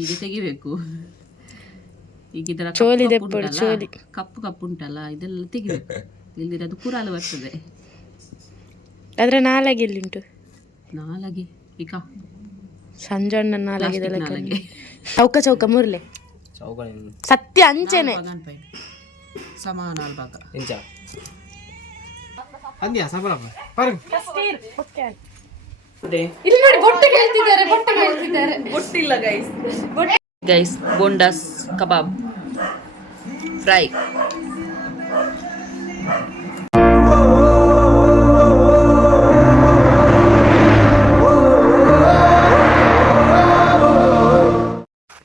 ಈಗ ತೆಗಿಬೇಕು. ಈಗ ಇದರ ಕಪ್ಪು ಚೋಲಿ. ಕಪ್ಪು. ಕಪ್ಪು ಉಂಟಲ್ಲ? ಇದೆಲ್ಲ ತೆಗಿಬೇಕು. ಇಲ್ದಿರ ಅದು ಕುರಾಲು ಬರ್ತದೆ. ಅದರ ನಾಲಗೆ ಎಲ್ಲಿಂಟು ನಾಲಗೆ. ಈಗ ಸಂಜಣ್ಣ ನಾಲಗೆದೆಲ್ಲ ಪ್ಲಾಸ್ಟಿಕ್ ನಾಲಗೆ. ಚೌಕ ಚೌಕ ಮುರ್ಲೆ. ಸತ್ಯ ಅಂಚೆನೆ. ಸಮಾನ ಇಂಚ ಅಂದ್ಯಾ ಸಬರ ಬರ ಇಲ್ಲಿ ನೋಡಿ ಬೊಟ್ಟೆ ಕೇಳ್ತಿದ್ದಾರೆ ಬೊಟ್ಟೆ ಕೇಳ್ತಿದ್ದಾರೆ. ಗೊತ್ತಿಲ್ಲ guys guys bondas kebab. Fry.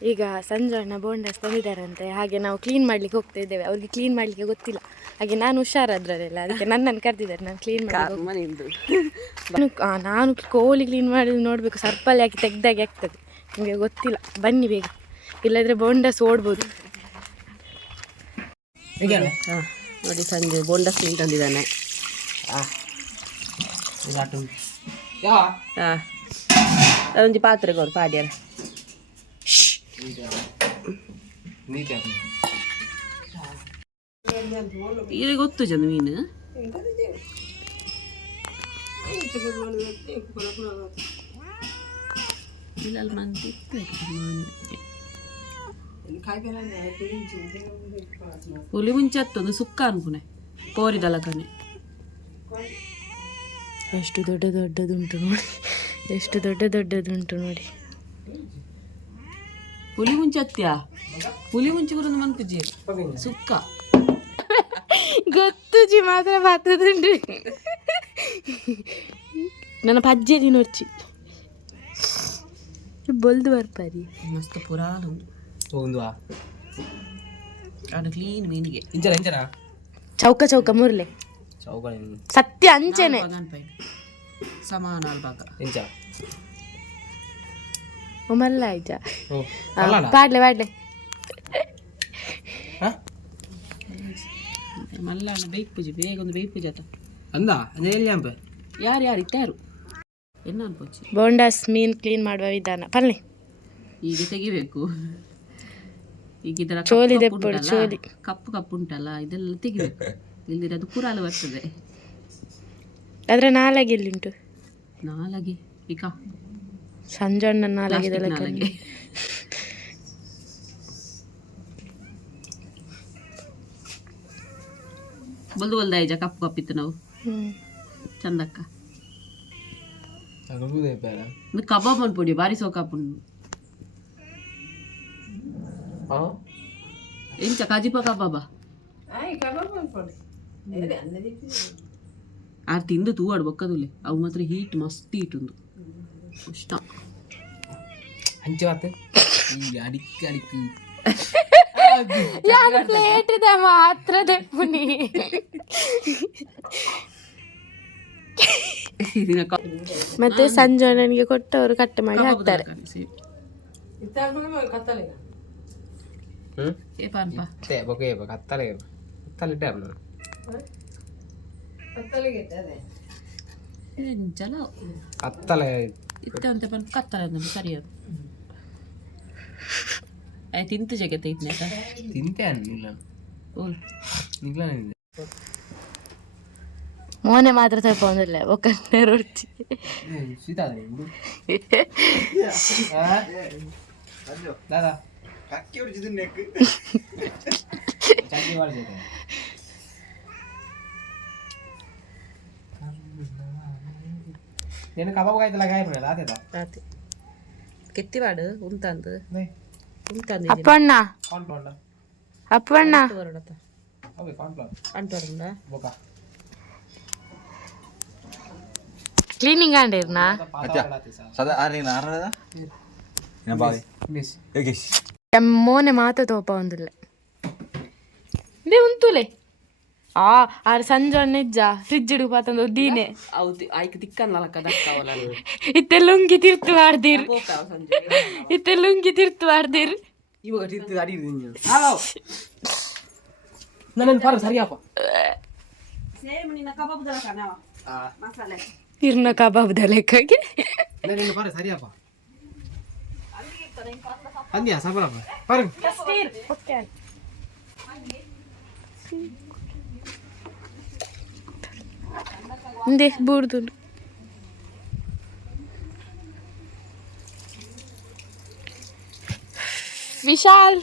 ಈಗ ಸಂಜಣ್ಣ ಬೋಂಡಸ್ ತಂದಿದ್ದಾರಂತೆ ಹಾಗೆ ನಾವು ಕ್ಲೀನ್ ಮಾಡ್ಲಿಕ್ಕೆ ಹೋಗ್ತಾ ಇದ್ದೇವೆ. ಅವ್ರಿಗೆ ಕ್ಲೀನ್ ಮಾಡ್ಲಿಕ್ಕೆ ಗೊತ್ತಿಲ್ಲ. ಹಾಗೆ ನಾನು ಹುಷಾರಾದ್ರಲ್ಲ ಅದಕ್ಕೆ ನನ್ನನ್ನು ಕರೆದಿದ್ದಾರೆ ನಾನು ಕ್ಲೀನ್ ಮಾಡಿ ನಾನು ಕೋಳಿ ಕ್ಲೀನ್ ಮಾಡಿ ನೋಡಬೇಕು ಸರ್ಪಲ್ಲಿ ಹಾಕಿ ತೆಗ್ದಾಗೆ ಆಗ್ತದೆ. ನಿಮಗೆ ಗೊತ್ತಿಲ್ಲ ಬನ್ನಿ ಬೇಗ. ಇಲ್ಲದ್ರೆ ಬೋಂಡಸ್ ಓಡ್ಬೋದು. ಹಾಂ ನೋಡಿ ಸಂಜೆ ಬೋಂಡಸ್ ಕ್ಲೀನ್ ತಂದಿದ್ದಾನೆ. ಯಾ ಹಾಂ ಅದೊಂದು ಪಾತ್ರೆಗೆ ಅವ್ರು ಪಾಡ್ಯಾರ. ನೀತೆ ಈಗ ಗೊತ್ತು ಜನ ಮೀನು ಇಲ್ಲಲ್ಲಿ ಮಂದಿ ಇತ್ತು ಮಾನು. ಹುಲಿ ಮುಂಚೆ ಹತ್ತೊಂದು ಸುಕ್ಕ ಅನ್ಕೊನೆ ಕೋರಿದಲ್ಲ ಕಣೆ ಎಷ್ಟು ದೊಡ್ಡ ದೊಡ್ಡದುಂಟು ನೋಡಿ ಎಷ್ಟು ದೊಡ್ಡ ದೊಡ್ಡದುಂಟು ನೋಡಿ ಹುಲಿ ಮುಂಚೆ ಹತ್ಯಾ ಹುಲಿ ಮುಂಚೆ ಕೂಡ ಮನ್ಕುಜಿ ಸುಕ್ಕ ಗೊತ್ತು ಜಿ ಮಾತ್ರ ಬರ್ತದುಂಟು ನನ್ನ ಪಜ್ಜೆದಿ ನೋಡ್ಚಿ ಬೊಲ್ದು ಬರ್ಪಾರಿ ಮಸ್ತ್ ಪುರಾಣ ಒಂದು ಅದು ಕ್ಲೀನ್ ಮೀನಿಗೆ ಇಂಚನ ಇಂಚನ ಚೌಕ ಚೌಕ ಮುರ್ಲೆ ಚೌಕಳಿ ಸತ್ಯ ಅಂಚೆನೆ ಅನ್ಪೈ ಸಮಾನ ಭಾಗ ಇಂಚ ಮಲ್ಲ ಆಯ್ತಾ? ಪಾಡ್ಲೆ ಪಾಡ್ಲೆ ಮಲ್ಲ ಬೇಯ್ಕ್ ಪೂಜೆ ಬೇಗ ಒಂದು ಬೇಯ್ಕ್ ಪೂಜೆ ಅಂದ? ಎಲ್ಲಿ ಅಂಪೆ ಯಾರು ಯಾರು ಇತ್ತಾರು ಎನ್ನ ಅನ್ಪೋಚಿ ಬೋಂಡಾಸ್ ಮೀನ್ ಕ್ಲೀನ್ ಮಾಡುವ ವಿಧಾನ. ಪಲ್ಲೆ ಈಗ ತೆಗಿಬೇಕು. ಈಗ ಇದರ ಚೋಲಿ ಕಪ್ಪು ದೆಪ್ಪಡು, ಚೋಲಿ. ಕಪ್ಪು ಕಪ್ಪು ಉಂಟಲ್ಲ ಇದೆಲ್ಲ ತೆಗಿಬೇಕು. ಇಲ್ದಿರ ಅದು ಕುರಾಲು ಬರ್ತದೆ. ಅದ್ರ ನಾಲಗೆ ಎಲ್ಲಿಂಟು ನಾಲಗೆ. ಈಗ ಸಂಜಣ್ಣ ಪ್ಲಾಸ್ಟಿಕ್ ನಾಲಗೆದೆಲ್ಲ ನಾಲಗೆ ಬಲ್ದು ಬಲ್ದ ಐಜ ಕಪ್ಪು ಕಪ್ಪಿತ್ತು ನಾವು. ಚಂದಕ್ಕ. ಇದು ಕಬಾಬ್ ಅನ್ಪೊಡಿ ಬಾರಿ ಸೋಕಾಪುಂಡು ಹಾಂ ಎಂಚ ಕಾಜಿಪ ಕಬಾಬ? ಆರು ತಿಂದು ತೂವಾಡು ಬೊಕ್ಕದುಲೆ. ಅವು ಮಾತ್ರ ಹೀಟ್ ಮಸ್ತ್ ಹೀಟ್ ಉಂದು ಇಷ್ಟ ಹಂಚಿ ಮಾತು ಈ ಅಡಿಕ್ಕೆ ಅಡಿಕ್ಕೆ ಯಾರು ಪ್ಲೇಟ್ ಇದೆ ಮಾತ್ರ ದೆಪ್ಪುನಿ ಮತ್ತೆ ಕ- ಮತ್ತೆ ಸಂಜಣ್ಣನಿಗೆ ಕೊಟ್ಟವರು ಕಟ್ ಮಾಡಿ ಹಾಕ್ತಾರೆ. ಕತ್ತಲೆ ಕತ್ತಲೆ ಇಟ್ಟಾರ ನಾನು ಎಂಚಲ ಕತ್ತಲೆ ಇತ್ತ ಅಂತ ಪನ್ ಕತ್ತಲೆ ಅಂತ ಸರಿ ಅದು ಆಯ್ ತಿಂತು ಜಗತ್ತೆ ಇದ್ನೆ ತಿಂತೆ ಅನ್ನಿಲ್ಲ ಓಲ್ ನಿಗ್ಲ ಮೋನೆ त्याने काबा बघायला काय म्हणाला आता येतात. राहते किती वाढ उमतांद नाही उमतांद అప్పన్న कॉर्नफ्लॉवर అప్పన్న వరడు आता ஓகே கॉर्नफ्लॉवर అంటారుందా போக்கா క్లీనింగ్ అండి నా பாத்தா வராதே சார் சதா அரே நாரதா என்ன பாவி மிஸ் ஏகேஷ் எம்மோனே ಆ ಆರು ಸಂಜೆ ನಿಜ್ಜ ಫ್ರಿಜ್ ಇಡು ಪಾತಂದು ದೀನೆ ಅವು ಆಯ್ಕೆ ತಿಕ್ಕನ್ನಲ್ಲ ಕದಕ್ಕವಲ್ಲ ಇತ್ತೆ ಲುಂಗಿ ತಿರ್ತು ಆಡ್ದಿರ್ ಹೋಗ್ತಾವ ಸಂಜೆ ಇತ್ತೆ ಲುಂಗಿ ತಿರ್ತು ಆಡ್ದಿರ್ ಇವಾಗ ತಿರ್ತಿ ಅಡಿ ಹಲೋ ನನ್ನ ಪಾರ ಸರಿಯಪ್ಪ ಸೇಮ್ ನಿನ್ನ ಕಬಾಬ್ ದಳ ಮಸಾಲೆ ಇರ್ನ ಕಬಾಬ್ದ ಲೆಕ್ಕಗೆ ನನ್ನ ಪಾರ ಸರಿಯಪ್ಪ ಅಂದ್ಯಾ ಸಬರ ಬರ್ ಓಕೆ ಹಿಂದೆ ಬೂರ್ದು ವಿಶಾಲ್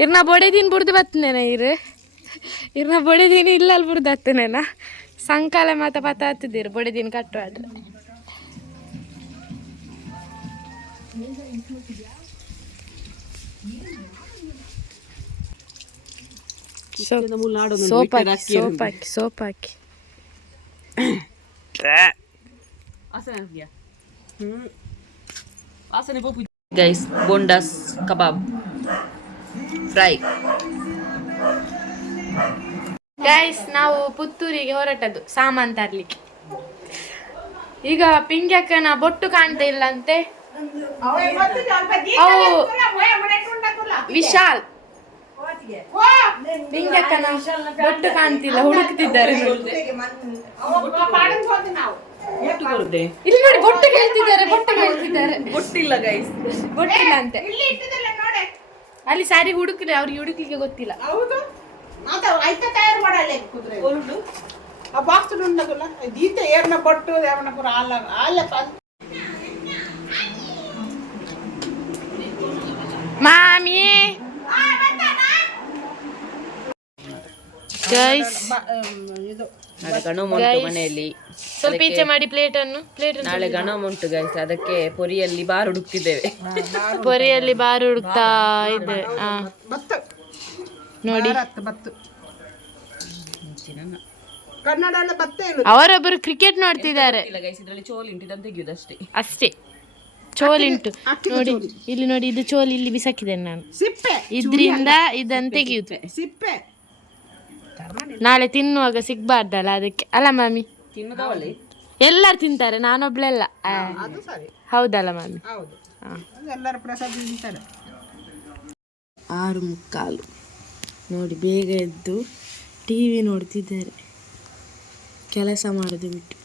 ಇರ್ನ ಬೊಡೆದಿನ ಬುಡ್ದು ಬತ್ತನೇನ ಇರು ಇರ್ನ ಬೊಡೆದಿನ ಇಲ್ಲಲ್ಲಿ ಬುಡ್ದು ಹತ್ತನೇನ ಸಂಕಾಲ ಮಾತ ಪತ ಹತ್ತಿದ್ದೀರು ಬೊಡೆದಿನ ಕಟ್ಟುವಾಡ್ರೆ ಸೋಪ್ ಹಾಕಿ ಸೋಪ್ ಹಾಕಿ ಸೋಪ್ ಹಾಕಿ guys bondas kebab fry. Guys ನಾವು ಪುತ್ತೂರಿಗೆ ಹೊರಟದ್ದು ಸಾಮಾನ್ ತರ್ಲಿಕ್ಕೆ. ಈಗ ಪಿಂಗ್ಯಕ್ಕನ ಬೊಟ್ಟು ಕಾಣ್ತಾ ಇಲ್ಲ ಅಂತೆ ಅವು ವಿಶಾಲ್. ಬಿಂಗಕ್ಕನ ಒಟ್ಟು ಕಾಣ್ತಿಲ್ಲ ಹುಡುಕ್ತಿದ್ದಾರೆ ಇಲ್ಲಿ ನೋಡಿ ಬೊಟ್ಟು ಕೇಳ್ತಿದ್ದಾರೆ ಬೊಟ್ಟು ಕೇಳ್ತಿದ್ದಾರೆ. ಬೊಟ್ಟಿಲ್ಲ ಗೈಸ್ ಬೊಟ್ಟಿಲ್ಲ ಅಂತೆ. ಅಲ್ಲಿ ಸಾರಿ ಹುಡುಕಿಲ್ಲ ಅವ್ರಿಗೆ ಹುಡುಕಿಗೆ ಗೊತ್ತಿಲ್ಲ. ಹೌದು. ತಯಾರು ಮಾಡಲ್ಲ ಕುದುರೆ ಆ ಬಾಕ್ಸ್ ದೀತೆ ಏರ್ನ ಬೊಟ್ಟು ದೇವನಪುರ ಹಾಲ ಹಾಲ ಗೈಸ್ ಇದು ನಾಳೆ ಗಣಮ ಉಂಟು ಮನೆಯಲ್ಲಿ. ಸ್ವಲ್ಪ ಈಚೆ ಮಾಡಿ ಪ್ಲೇಟ್ ಅನ್ನು. ಪ್ಲೇಟ್ ನಾಳೆ ಗಣಮ ಉಂಟು ಗೈಸ್ ಅದಕ್ಕೆ ಪೊರಿಯಲ್ಲಿ ಬಾರ್ ಹುಡುಕ್ತಿದ್ದೇವೆ ಪೊರಿಯಲ್ಲಿ ಬಾರ್ ಹುಡುಕ್ತಾ ಇದೆ. ನೋಡಿ. ಅವರೊಬ್ಬರು ಕ್ರಿಕೆಟ್ ನೋಡ್ತಿದ್ದಾರೆ. ಅಷ್ಟೇ. ಚೋಲಿಂಟು ನೋಡಿ ಇಲ್ಲಿ ನೋಡಿ ಇದು ಚೋಲ್ ಇಲ್ಲಿ ಬಿಸಾಕಿದ್ದೇನೆ ನಾನು. ಸಿಪ್ಪೆ. ಇದ್ರಿಂದ ಇದನ್ನು ತೆಗೆಯುತ್ತೆ ಸಿಪ್ಪೆ. ನಾಳೆ ತಿನ್ನುವಾಗ ಸಿಗ್ಬಾರ್ದಲ್ಲ ಅದಕ್ಕೆ. ಅಲ್ಲ ಮಾಮಿ? ಎಲ್ಲರೂ ತಿಂತಾರೆ ನಾನೊಬ್ಳೆಲ್ಲ. ಆ, ಅದು ಸರಿ. ಹೌದಲ್ಲ ಮಾಮಿ? ಹೌದು. ಎಲ್ಲರ ಪ್ರಸಾದ ತಿಂತಾರೆ. ಆರು ಮುಕ್ಕಾಲು. ನೋಡಿ ಬೇಗ ಎದ್ದು ಟಿ ವಿ ನೋಡ್ತಿದ್ದಾರೆ. ಕೆಲಸ ಮಾಡೋದು ಬಿಟ್ಟು.